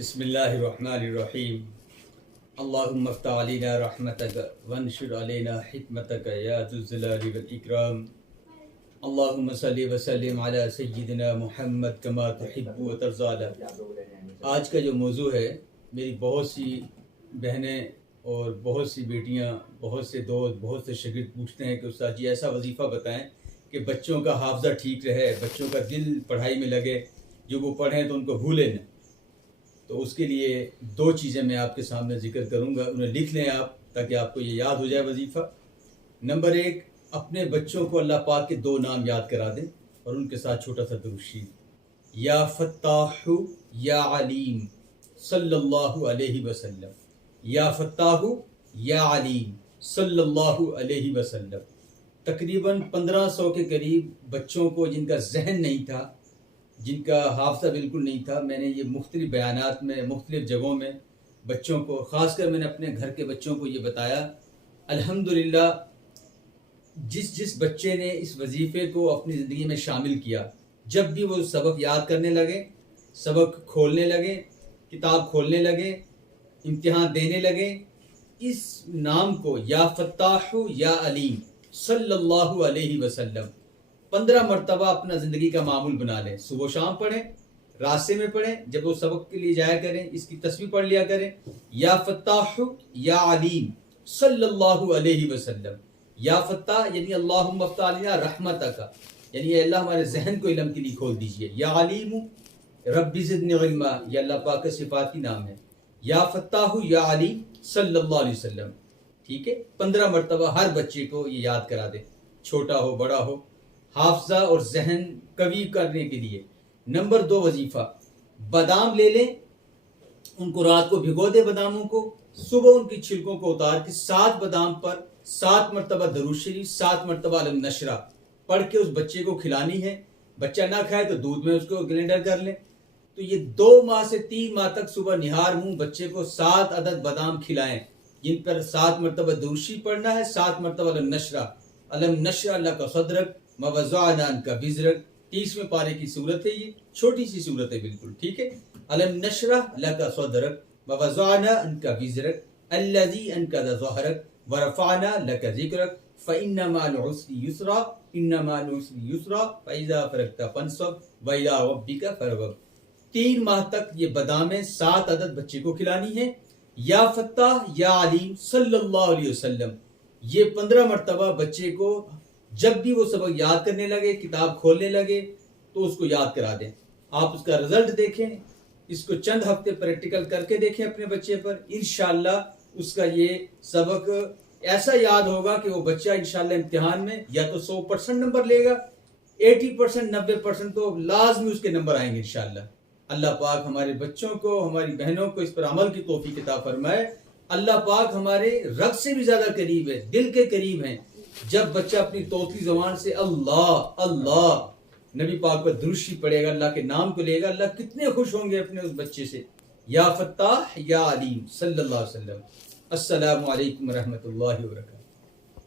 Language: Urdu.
بسم اللہ الرحمن الرحیم اللہم افتح علینا رحمتک وانشر علینا حکمتک یا ذو الجلال والاکرام اللہم صلی وسلم علی سیدنا محمد کما تحب و ترضى۔ آج کا جو موضوع ہے، میری بہت سی بہنیں اور بہت سی بیٹیاں، بہت سے دوست، بہت سے شاگرد پوچھتے ہیں کہ استاد جی ایسا وظیفہ بتائیں کہ بچوں کا حافظہ ٹھیک رہے، بچوں کا دل پڑھائی میں لگے، جو وہ پڑھیں تو ان کو بھولیں نہ۔ تو اس کے لیے دو چیزیں میں آپ کے سامنے ذکر کروں گا، انہیں لکھ لیں آپ تاکہ آپ کو یہ یاد ہو جائے وظیفہ۔ نمبر 1، اپنے بچوں کو اللہ پاک کے 2 نام یاد کرا دیں اور ان کے ساتھ چھوٹا سا درود شریف، یا فتاح یا علیم صلی اللہ علیہ وسلم، یا فتاح یا علیم صلی اللہ علیہ وسلم۔ تقریباً 1500 کے قریب بچوں کو جن کا ذہن نہیں تھا، جن کا حافظہ بالکل نہیں تھا، میں نے یہ مختلف بیانات میں، مختلف جگہوں میں بچوں کو، خاص کر میں نے اپنے گھر کے بچوں کو یہ بتایا۔ الحمدللہ جس بچے نے اس وظیفے کو اپنی زندگی میں شامل کیا، جب بھی وہ سبق یاد کرنے لگے، سبق کھولنے لگے، کتاب کھولنے لگے، امتحان دینے لگے، اس نام کو یا فتاح یا علیم صلی اللہ علیہ وسلم 15 مرتبہ اپنا زندگی کا معمول بنا لیں۔ صبح و شام پڑھیں، راستے میں پڑھیں، جب وہ سبق کے لیے جایا کریں اس کی تصویر پڑھ لیا کریں، یا فتاح یا علیم صلی اللہ علیہ وسلم۔ یا فتاح یعنی اللہم افتح علینا رحمتک، یعنی اے اللہ ہمارے ذہن کو علم کے لیے کھول دیجئے۔ یا علیم رب زدنی علما، یہ اللہ پاک کے صفات کی نام ہے۔ یا فتاح یا علیم صلی اللہ علیہ وسلم، ٹھیک ہے؟ 15 مرتبہ ہر بچے کو یہ یاد کرا دیں، چھوٹا ہو بڑا ہو، حافظہ اور ذہن قوی کرنے کے لیے۔ نمبر 2 وظیفہ، بادام لے لیں، ان کو رات کو بھگو دیں باداموں کو، صبح ان کی چھلکوں کو اتار کے 7 بادام پر 7 مرتبہ درود شریف، 7 مرتبہ علم نشرہ پڑھ کے اس بچے کو کھلانی ہے۔ بچہ نہ کھائے تو دودھ میں اس کو گلینڈر کر لیں۔ تو یہ 2 ماہ سے 3 ماہ تک صبح نہار منہ بچے کو 7 عدد بادام کھلائیں، جن پر 7 مرتبہ درود شریف پڑھنا ہے، 7 مرتبہ علم نشرہ۔ علم نشرہ اللہ کا صدرک ووضعنا عنک وزرک، 30ویں پارے کی صورت ہے، یہ چھوٹی سی صورت ہے بالکل، ٹھیک ہے؟ علم نشرح لک صدرک ووضعنا عنک وزرک الذی انقض ظہرک ورفعنا لک ذکرک فإن مع العسر یسرا ان مع العسر یسرا فإذا فرغت فانصب وإلی ربک فارغب۔ 3 ماہ تک یہ بادامیں 7 عدد بچے کو کھلانی ہے۔ یا فتاح یا علیم صلی اللہ علیہ وسلم، یہ 15 مرتبہ بچے کو جب بھی وہ سبق یاد کرنے لگے، کتاب کھولنے لگے تو اس کو یاد کرا دیں۔ آپ اس کا رزلٹ دیکھیں، اس کو چند ہفتے پریکٹیکل کر کے دیکھیں اپنے بچے پر، انشاءاللہ اس کا یہ سبق ایسا یاد ہوگا کہ وہ بچہ انشاءاللہ امتحان میں یا تو 100% نمبر لے گا، 80% 90% تو لازمی اس کے نمبر آئیں گے انشاءاللہ۔ اللہ پاک ہمارے بچوں کو، ہماری بہنوں کو اس پر عمل کی توفیق عطا فرمائے۔ اللہ پاک ہمارے رب سے بھی زیادہ قریب ہے، دل کے قریب ہیں۔ جب بچہ اپنی توتی زبان سے اللہ اللہ نبی پاک پر درود شریف پڑھے گا، اللہ کے نام کو لے گا، اللہ کتنے خوش ہوں گے اپنے اس بچے سے۔ یا فتاح یا علیم صلی اللہ علیہ وسلم۔ السلام علیکم ورحمۃ اللہ وبرکاتہ۔